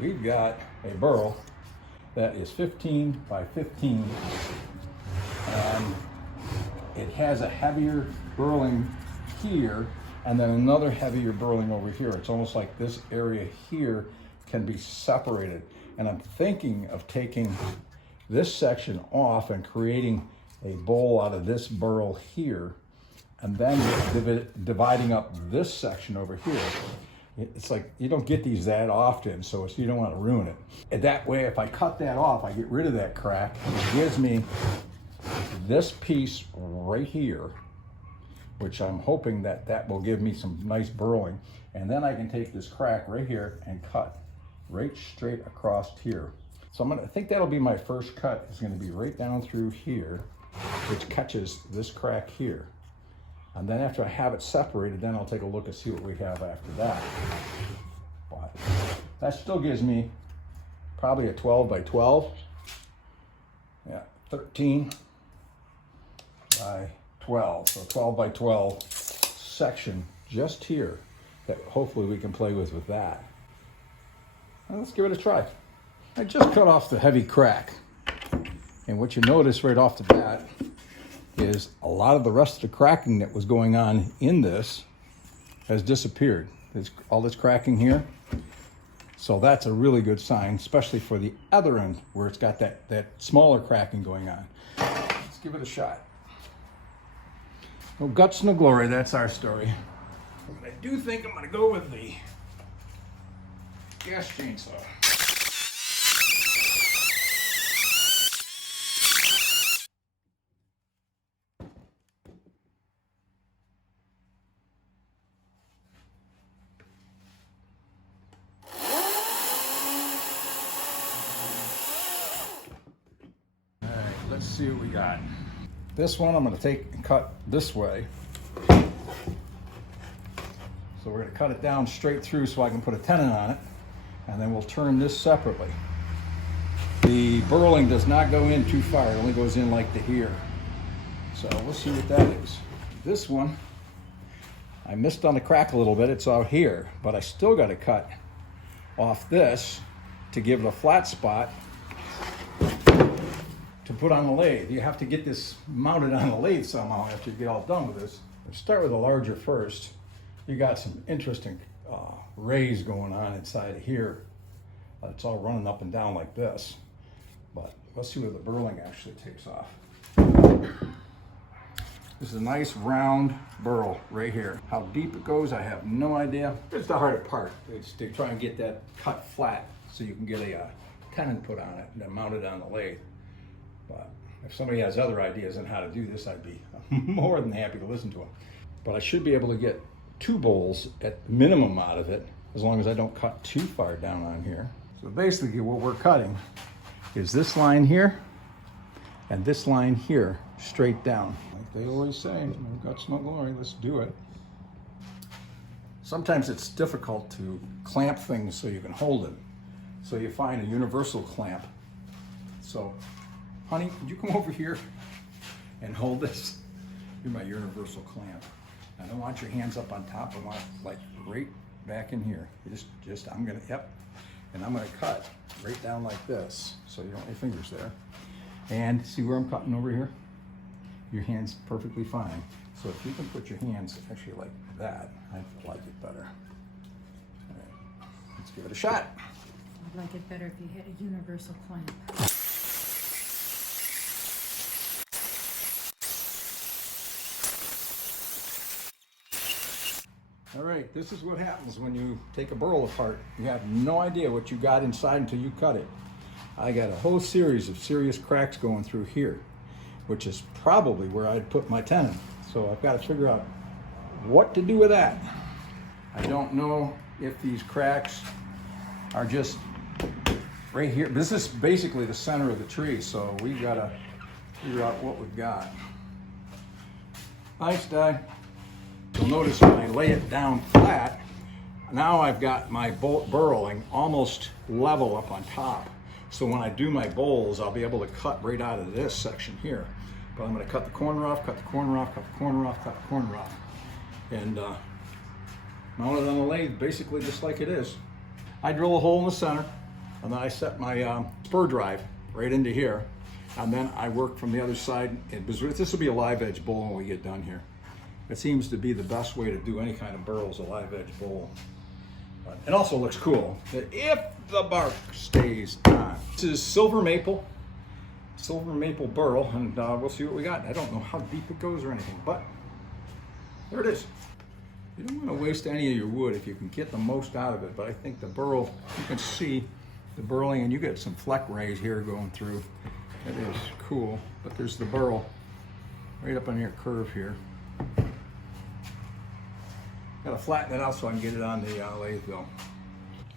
we've got a burl that is 15 by 15, and it has a heavier burling here and then another heavier burling over here. It's almost like this area here can be separated. And I'm thinking of taking this section off and creating a bowl out of this burl here, and then dividing up this section over here. It's like you don't get these that often, so you don't want to ruin it. And that way, if I cut that off, I get rid of that crack. It gives me this piece right here, which I'm hoping that will give me some nice burling. And then I can take this crack right here and cut right straight across here. So I think that'll be my first cut. It's going to be right down through here, which catches this crack here. And then after I have it separated, then I'll take a look and see what we have after that. But that still gives me probably a 12 by 12. Yeah, 13 by 12. So 12 by 12 section just here that hopefully we can play with that. Well, let's give it a try. I just cut off the heavy crack. And what you notice right off the bat is a lot of the rest of the cracking that was going on in this has disappeared. There's all this cracking here. So that's a really good sign, especially for the other end where it's got that smaller cracking going on. Let's give it a shot. No guts, no glory, that's our story. But I do think I'm gonna go with the gas chainsaw. Let's see what we got. This one I'm going to take and cut this way. So we're going to cut it down straight through so I can put a tenon on it, and then we'll turn this separately. The burling does not go in too far, it only goes in like to here. So we'll see what that is. This one, I missed on the crack a little bit, it's out here, but I still got to cut off this to give it a flat spot to put on the lathe. You have to get this mounted on the lathe somehow after you get all done with this. Let's start with the larger first. You got some interesting rays going on inside of here. It's all running up and down like this. But let's see where the burling actually takes off. This is a nice round burl right here. How deep it goes, I have no idea. It's the hardest part. It's to try and get that cut flat so you can get a tenon put on it and then mount it on the lathe. But if somebody has other ideas on how to do this, I'd be more than happy to listen to them. But I should be able to get 2 bowls at minimum out of it, as long as I don't cut too far down on here. So basically what we're cutting is this line here and this line here, straight down. Like they always say, no guts, no glory, let's do it. Sometimes it's difficult to clamp things so you can hold it. So you find a universal clamp. So honey, could you come over here and hold this? You're my universal clamp. I don't want your hands up on top. I want it like right back in here. I'm gonna, yep. And I'm gonna cut right down like this. So you don't have your fingers there. And see where I'm cutting over here? Your hand's perfectly fine. So if you can put your hands actually like that, I like it better. All right, let's give it a shot. I'd like it better if you had a universal clamp. All right, this is what happens when you take a burl apart. You have no idea what you got inside until you cut it. I got a whole series of serious cracks going through here, which is probably where I'd put my tenon. So I've got to figure out what to do with that. I don't know if these cracks are just right here. This is basically the center of the tree, so we've got to figure out what we've got. Thanks, Dad. You'll notice when I lay it down flat, now I've got my burling almost level up on top. So when I do my bowls, I'll be able to cut right out of this section here. But I'm going to cut the corner off, cut the corner off, cut the corner off, cut the corner off. And mount it on the lathe basically just like it is. I drill a hole in the center, and then I set my spur drive right into here, and then I work from the other side. This will be a live edge bowl when we get done here. It seems to be the best way to do any kind of burl is a live edge bowl. But it also looks cool if the bark stays on. This is silver maple burl, and we'll see what we got. I don't know how deep it goes or anything, but there it is. You don't want to waste any of your wood if you can get the most out of it, but I think the burl, you can see the burling, and you get some fleck rays here going through. It is cool, but there's the burl right up on your curve here. Gotta flatten it out so I can get it on the lathe though.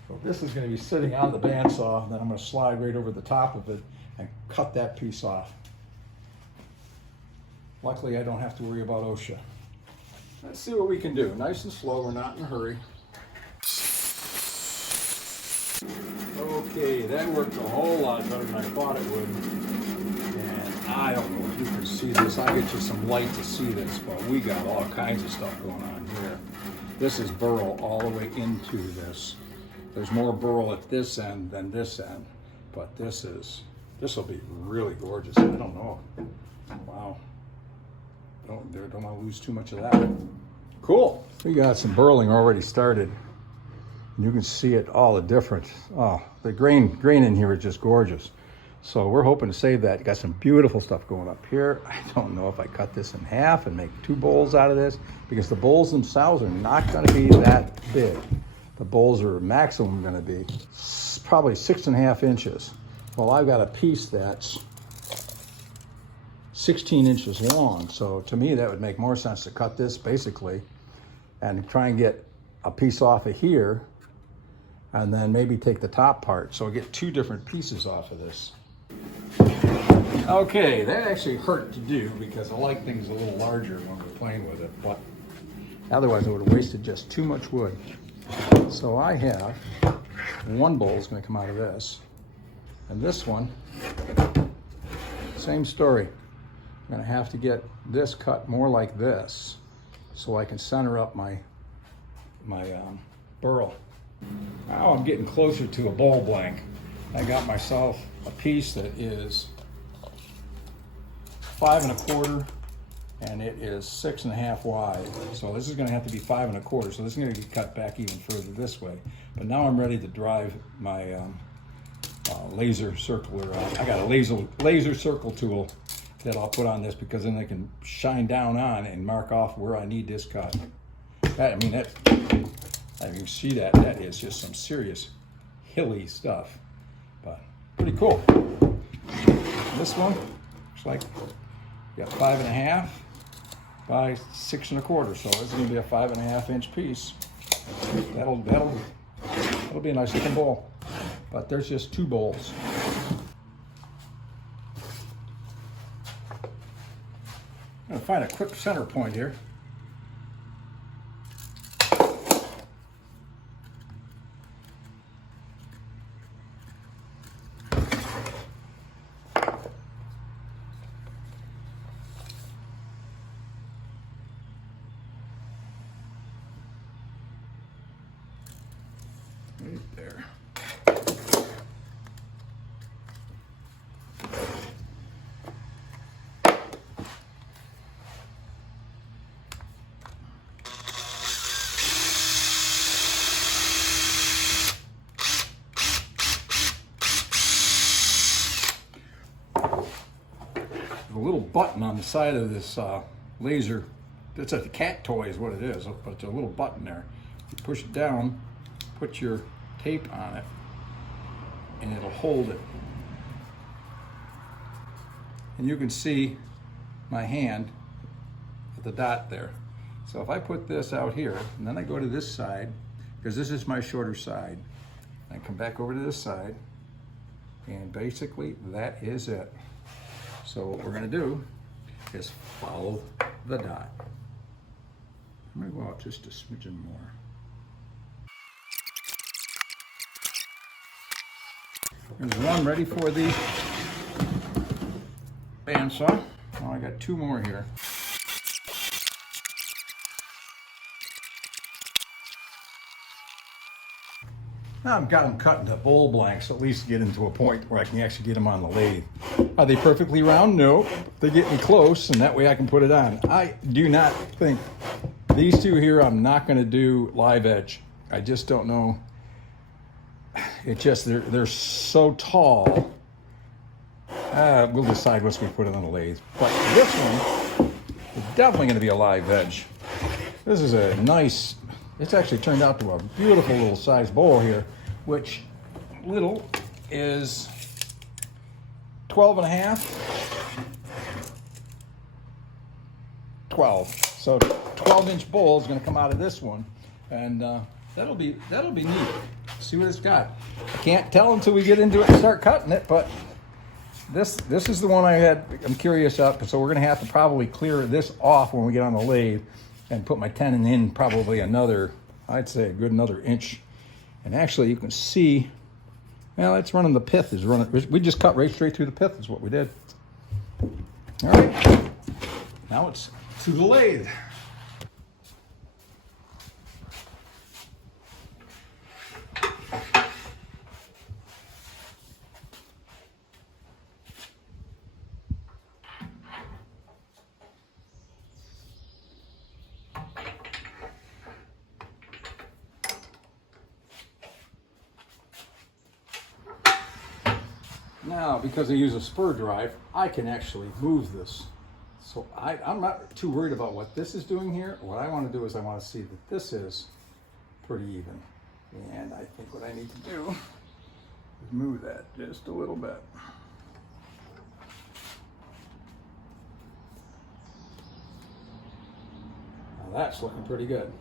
So this is going to be sitting on the bandsaw, and then I'm going to slide right over the top of it and cut that piece off. Luckily, I don't have to worry about OSHA. Let's see what we can do. Nice and slow, we're not in a hurry. Okay, that worked a whole lot better than I thought it would. And I don't know if you can see this. I'll get you some light to see this, but we got all kinds of stuff going on here. This is burl all the way into this. There's more burl at this end than this end, but this will be really gorgeous. I don't know. Wow. Don't want to lose too much of that. Cool. We got some burling already started. And you can see it, all the difference. Oh, the grain in here is just gorgeous. So we're hoping to save that. Got some beautiful stuff going up here. I don't know if I cut this in half and make 2 bowls out of this, because the bowls themselves are not going to be that big. The bowls are maximum going to be probably 6.5 inches. Well, I've got a piece that's 16 inches long. So to me, that would make more sense to cut this basically and try and get a piece off of here, and then maybe take the top part. So I get 2 different pieces off of this. Okay, that actually hurt to do because I like things a little larger when we're playing with it, but otherwise I would have wasted just too much wood. So I have 1 bowl is going to come out of this, and this one, same story. I'm going to have to get this cut more like this so I can center up my burl. Now I'm getting closer to a bowl blank. I got myself a piece that is 5 1/4, and it is 6.5 wide. So this is going to have to be 5 1/4. So this is going to get cut back even further this way. But now I'm ready to drive my laser circler out. I got a laser circle tool that I'll put on this, because then I can shine down on and mark off where I need this cut. You see that is just some serious hilly stuff, but pretty cool. This one looks like you got 5.5 by 6 1/4, so this is going to be a 5.5 inch piece. That'll be a nice looking bowl, but there's just 2 bowls. I'm going to find a quick center point here. Right there. A little button on the side of this laser. It's a cat toy is what it is, but it's a little button there. You push it down, put your tape on it, and it'll hold it. And you can see my hand with the dot there. So if I put this out here, and then I go to this side, because this is my shorter side, I come back over to this side, and basically that is it. So what we're going to do is follow the dot. I'm going to go out just a smidgen more. There's one ready for the bandsaw. Now I got 2 more here. Now I've got them cut into bowl blanks, at least get into a point where I can actually get them on the lathe. Are they perfectly round? No. They get me close, and that way I can put it on. I do not think these two here I'm not going to do live edge. I just don't know. It just, they're so tall. We'll decide once we put it on the lathe. But this one is definitely going to be a live edge. This is a nice, it's actually turned out to a beautiful little size bowl here, which little is 12 and a half, 12. So 12-inch bowl is going to come out of this one, and that'll be neat. See what it's got. I can't tell until we get into it and start cutting it, but this is the one I'm curious about. So we're going to have to probably clear this off when we get on the lathe and put my tenon in probably another, I'd say a good another inch. And actually you can see, well, it's running, the pith is running. We just cut right straight through the pith is what we did. All right, now it's to the lathe. Now, because I use a spur drive, I can actually move this. So I'm not too worried about what this is doing here. What I want to do is I want to see that this is pretty even. And I think what I need to do is move that just a little bit. Now that's looking pretty good.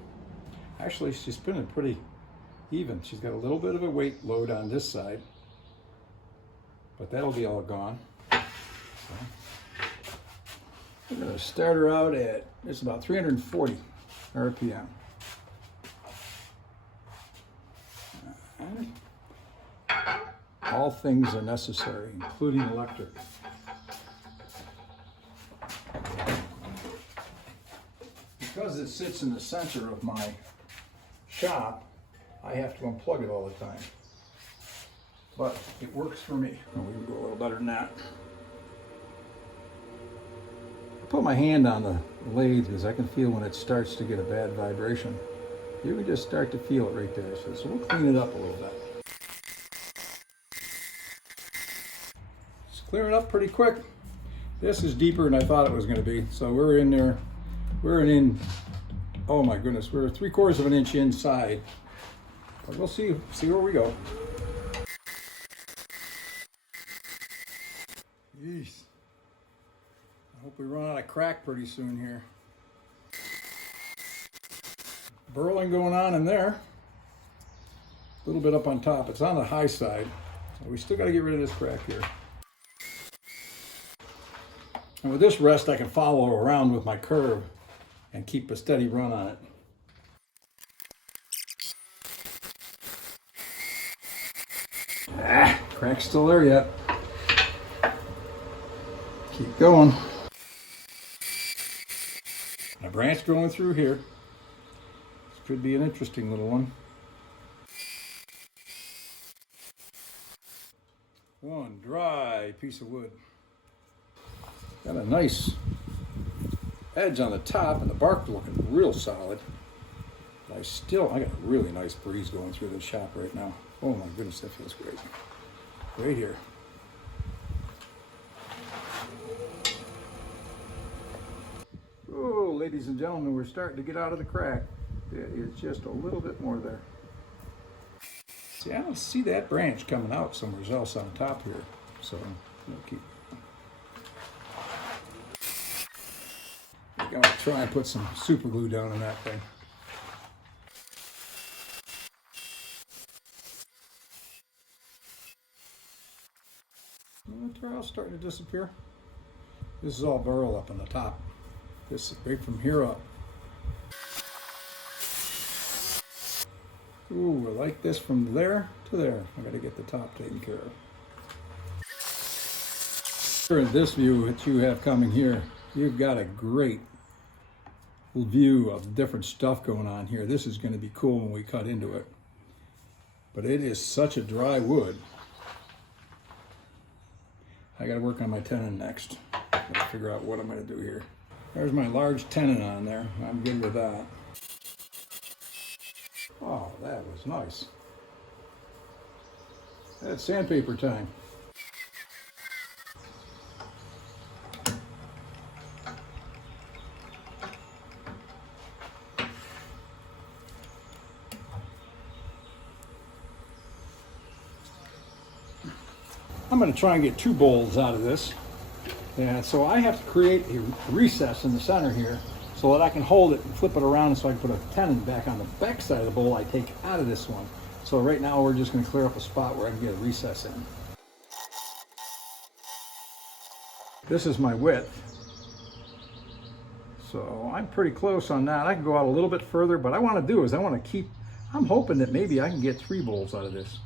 Actually, she's spinning pretty even. She's got a little bit of a weight load on this side, but that'll be all gone. So we're going to start her out at, it's about 340 RPM. And all things are necessary, including electric. Because it sits in the center of my shop, I have to unplug it all the time. But it works for me. We can go a little better than that. I put my hand on the lathe because I can feel when it starts to get a bad vibration. You can just start to feel it right there. So we'll clean it up a little bit. It's clearing up pretty quick. This is deeper than I thought it was going to be. So we're in there. Oh my goodness, we're 3/4 of an inch inside. But we'll see where we go. Jeez. I hope we run out of crack pretty soon here. Burling going on in there. A little bit up on top. It's on the high side. So we still got to get rid of this crack here. And with this rest, I can follow around with my curve and keep a steady run on it. Crack's still there yet. Keep going. A branch going through here. This could be an interesting little one. One dry piece of wood. Got a nice edge on the top and the bark looking real solid. But I got a really nice breeze going through the shop right now. Oh my goodness, that feels great. Right here. Oh, ladies and gentlemen, we're starting to get out of the crack. There is just a little bit more there. See, I don't see that branch coming out somewhere else on top here. So we'll keep. I'm gonna try and put some super glue down on that thing. The trowel's starting to disappear. This is all burl up on the top. This is right from here up. Ooh, I like this from there to there. I gotta get the top taken care of. Here in this view that you have coming here, you've got a great view of different stuff going on here. This is going to be cool when we cut into it. but it is such a dry wood. I gotta work on my tenon next. Gotta figure out what I'm gonna do here. There's my large tenon on there. I'm good with that. Oh, that was nice. That's sandpaper time. I'm going to try and get 2 bowls out of this. And so I have to create a recess in the center here so that I can hold it and flip it around so I can put a tenon back on the back side of the bowl I take out of this one. So right now we're just going to clear up a spot where I can get a recess in. This is my width. So I'm pretty close on that. I can go out a little bit further, but I want to do is I want to keep, I'm hoping that maybe I can get 3 bowls out of this.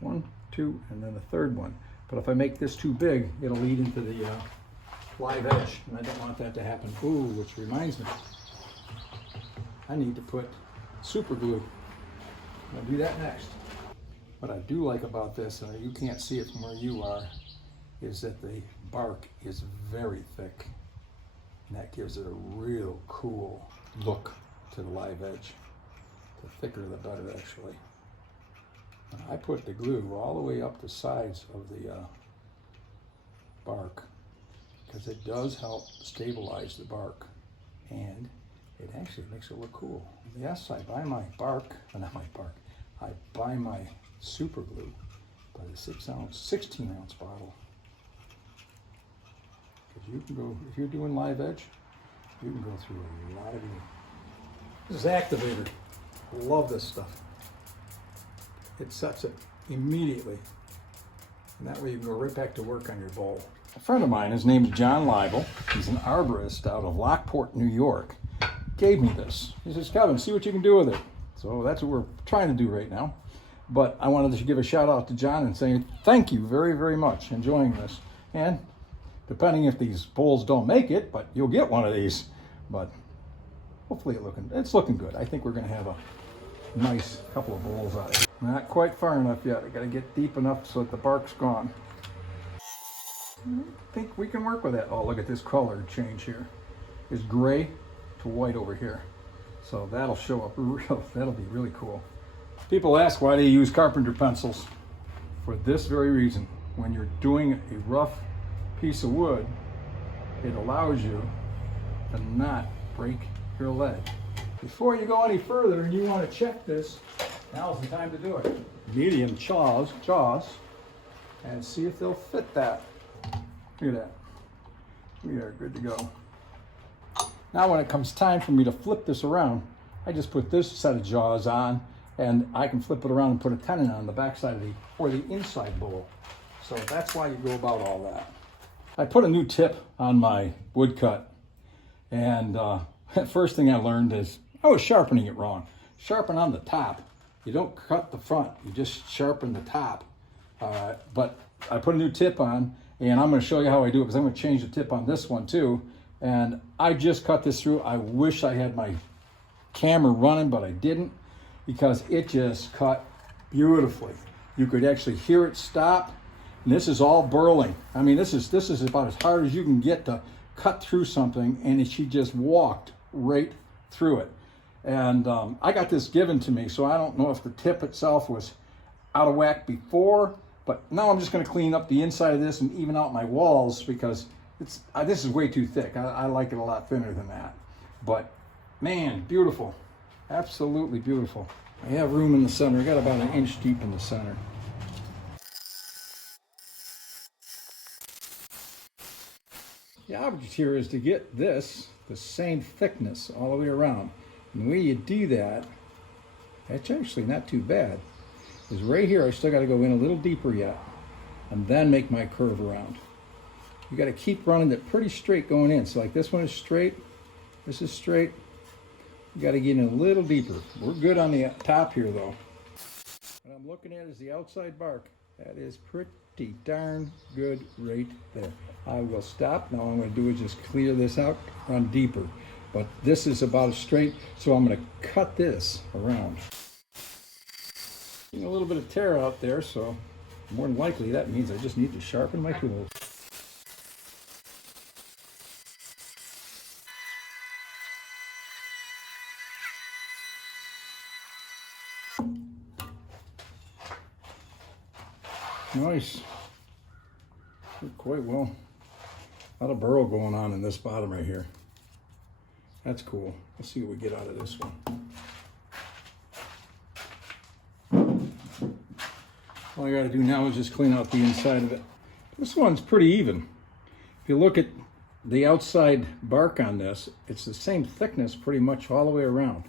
1, 2, and then the third one. But if I make this too big, it'll lead into the live edge, and I don't want that to happen. Ooh, which reminds me, I need to put super glue. I'll do that next. What I do like about this, and you can't see it from where you are, is that the bark is very thick, and that gives it a real cool look to the live edge. The thicker the better, actually. I put the glue all the way up the sides of the bark because it does help stabilize the bark, and it actually makes it look cool. Yes, I buy my bark, not my bark, I buy my super glue by the 16-ounce bottle. Because you can go, if you're doing live edge, you can go through a lot of glue. This is activator. I love this stuff. It sets it immediately. And that way you can go right back to work on your bowl. A friend of mine, his name is John Leibel. He's an arborist out of Lockport, New York. Gave me this. He says, Kevin, see what you can do with it. So that's what we're trying to do right now. But I wanted to give a shout out to John and say thank you very, very much. Enjoying this. And depending if these bowls don't make it, but you'll get one of these. But hopefully it's looking good. I think we're going to have a nice couple of bowls out of it. Not quite far enough yet. I got to get deep enough so that the bark's gone. I think we can work with that. Oh, look at this color change here. It's gray to white over here. So that'll show up that'll be really cool. People ask why they use carpenter pencils. For this very reason. When you're doing a rough piece of wood, it allows you to not break your lead. Before you go any further and you want to check this, now's the time to do it. Medium jaws, and see if they'll fit that. Look at that. We are good to go. Now when it comes time for me to flip this around, I just put this set of jaws on, and I can flip it around and put a tenon on the back side of or the inside bowl. So that's why you go about all that. I put a new tip on my woodcut, and first thing I learned is I was sharpening it wrong. Sharpen on the top. You don't cut the front, you just sharpen the top. But I put a new tip on, and I'm going to show you how I do it because I'm going to change the tip on this one too. And I just cut this through. I wish I had my camera running, but I didn't because it just cut beautifully. You could actually hear it stop. And this is all burling. I mean, this is about as hard as you can get to cut through something, and she just walked right through it. And I got this given to me, so I don't know if the tip itself was out of whack before, but now I'm just going to clean up the inside of this and even out my walls because this is way too thick. I like it a lot thinner than that. But man, beautiful. Absolutely beautiful. I have room in the center. I got about an inch deep in the center. The object here is to get this the same thickness all the way around. And the way you do that, it's actually not too bad. Is right here, I still got to go in a little deeper yet, and then make my curve around. You got to keep running it pretty straight going in. So like this one is straight, this is straight. You got to get in a little deeper. We're good on the top here though. What I'm looking at is the outside bark. That is pretty darn good right there. I will stop. Now all I'm going to do is just clear this out, run deeper. But this is about as straight, so I'm going to cut this around. A little bit of tear out there, so more than likely that means I just need to sharpen my tools. Nice. Did quite well. A lot of burl going on in this bottom right here. That's cool. Let's see what we get out of this one. All I gotta do now is just clean out the inside of it. This one's pretty even. If you look at the outside bark on this, it's the same thickness pretty much all the way around.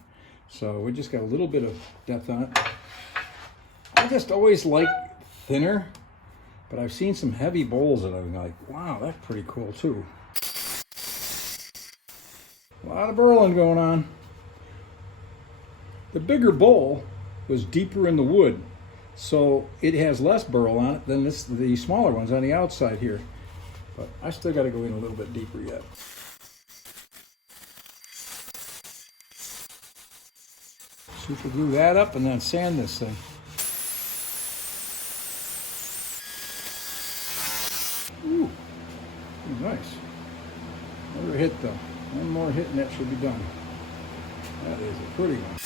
So we just got a little bit of depth on it. I just always like thinner, but I've seen some heavy bowls and I'm like, wow, that's pretty cool too. A lot of burling going on. The bigger bowl was deeper in the wood, so it has less burl on it than the smaller ones on the outside here. But I still got to go in a little bit deeper yet. Super glue that up and then sand this thing. Ooh, nice. Another hit though. One more hit and that should be done. That is a pretty one.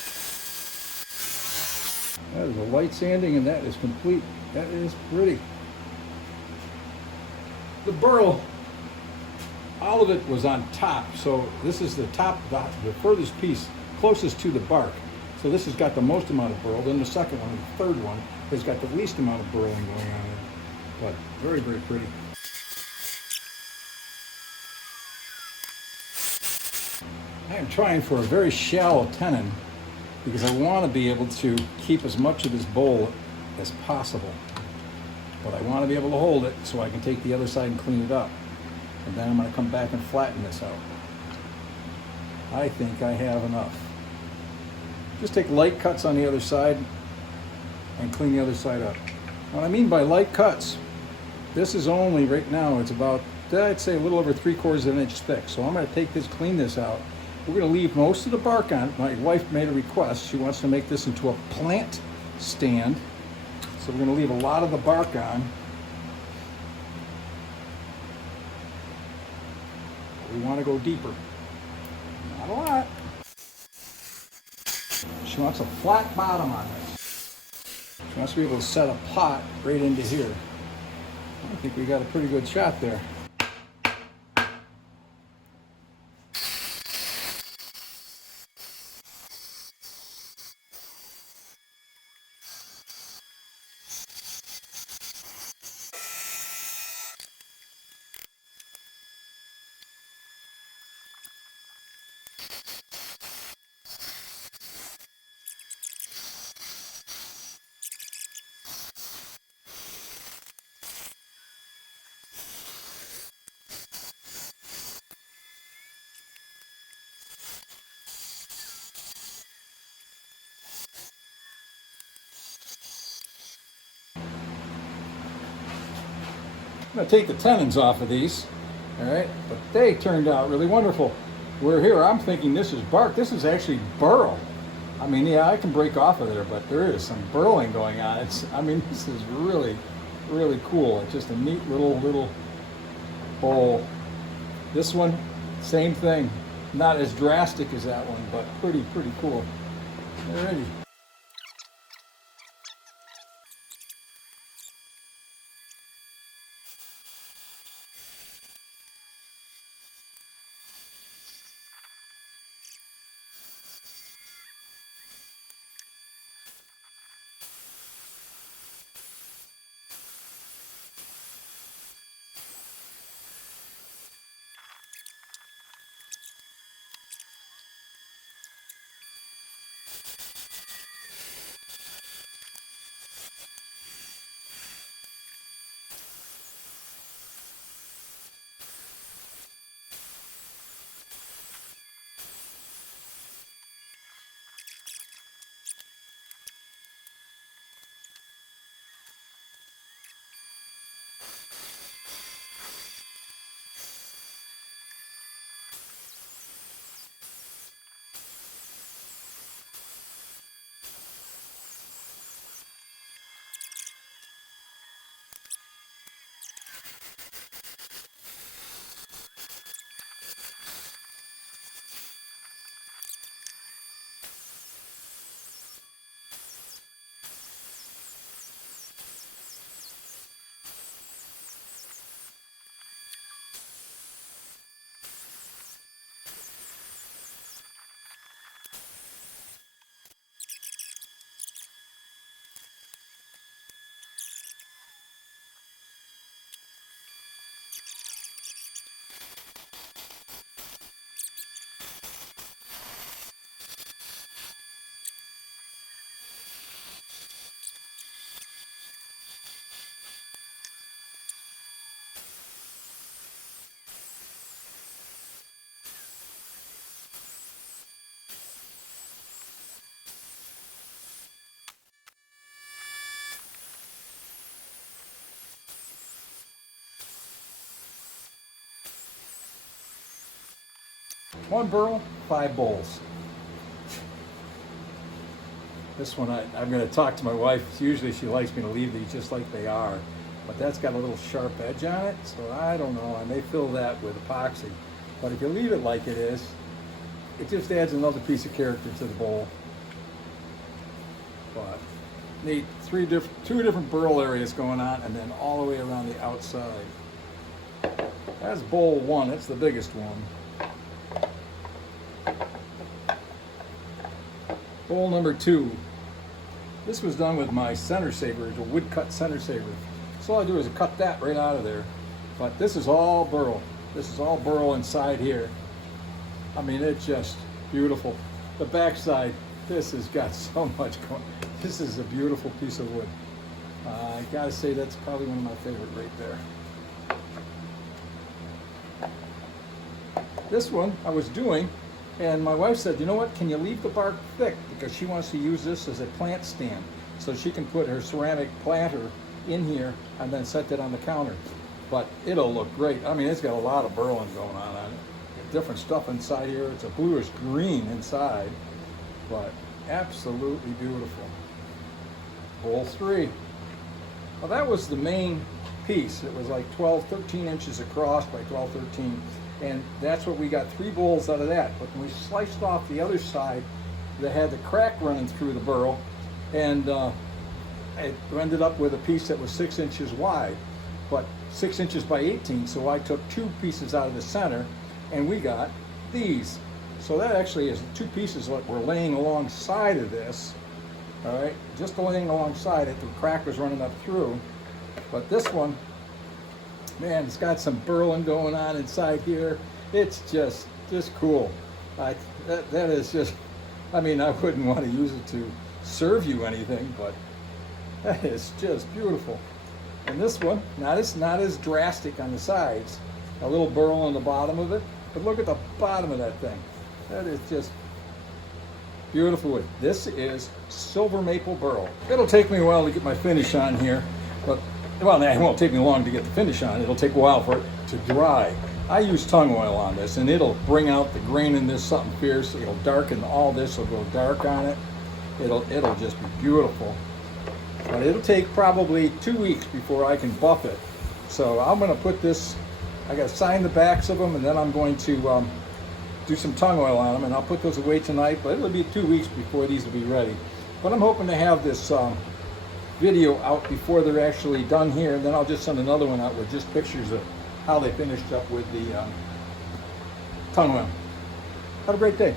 That is a light sanding and that is complete. That is pretty. The burl, all of it was on top. So this is the top, the furthest piece, closest to the bark. So this has got the most amount of burl. Then the second one, the third one, has got the least amount of burling going on there. But very, very pretty. I am trying for a very shallow tenon because I want to be able to keep as much of this bowl as possible. But I want to be able to hold it so I can take the other side and clean it up. And then I'm going to come back and flatten this out. I think I have enough. Just take light cuts on the other side and clean the other side up. What I mean by light cuts, this is only, right now, it's about, I'd say a little over 3/4 of an inch thick. So I'm going to take this, clean this out. We're going to leave most of the bark on it. My wife made a request. She wants to make this into a plant stand. So we're going to leave a lot of the bark on. We want to go deeper. Not a lot. She wants a flat bottom on this. She wants to be able to set a pot right into here. I think we got a pretty good shot there. I'm going to take the tenons off of these, all right, but they turned out really wonderful. We're here, I'm thinking this is bark. This is actually burl. I mean, yeah, I can break off of there, but there is some burling going on. I mean, this is really, really cool. It's just a neat little bowl. This one, same thing. Not as drastic as that one, but pretty cool. Alrighty. 1 burl, 5 bowls. This one I'm going to talk to my wife. Usually she likes me to leave these just like they are, but that's got a little sharp edge on it, so I don't know. I may fill that with epoxy, but if you leave it like it is, it just adds another piece of character to the bowl. But neat, two different burl areas going on, and then all the way around the outside. That's bowl 1. That's the biggest one. Bowl number 2. This was done with my center saver, it's a wood cut center saver. So all I do is cut that right out of there. But this is all burl. This is all burl inside here. I mean, it's just beautiful. The backside, this has got so much going. This is a beautiful piece of wood. I gotta say that's probably one of my favorite right there. This one I was doing, and my wife said, you know what, can you leave the bark thick? Because she wants to use this as a plant stand. So she can put her ceramic planter in here and then set that on the counter. But it'll look great. I mean, it's got a lot of burling going on it. Different stuff inside here. It's a bluish green inside, but absolutely beautiful. Bowl 3. Well, that was the main piece. It was like 13 inches across by 13. And that's what we got, 3 bowls out of that. But when we sliced off the other side, they had the crack running through the burl, and it ended up with a piece that was 6 inches wide, but 6 inches by 18. So I took 2 pieces out of the center, and we got these. So that actually is 2 pieces that we're laying alongside of this. All right, just laying alongside it. The crack was running up through, but this one, man, it's got some burling going on inside here. It's just cool. That is just, I mean, I wouldn't want to use it to serve you anything, but that is just beautiful. And this one, not as drastic on the sides. A little burl on the bottom of it, but look at the bottom of that thing. That is just beautiful wood. This is silver maple burl. It'll take me a while to get my finish on here, but well, it won't take me long to get the finish on. It'll take a while for it to dry. I use tung oil on this, and it'll bring out the grain in this something fierce. It'll darken all this. Will go dark on it. It'll just be beautiful. But it'll take probably 2 weeks before I can buff it. So I'm going to put this. I got to sign the backs of them, and then I'm going to do some tung oil on them, and I'll put those away tonight. But it'll be 2 weeks before these will be ready. But I'm hoping to have this video out before they're actually done here, and then I'll just send another one out with just pictures of how they finished up with the tung oil. Have a great day.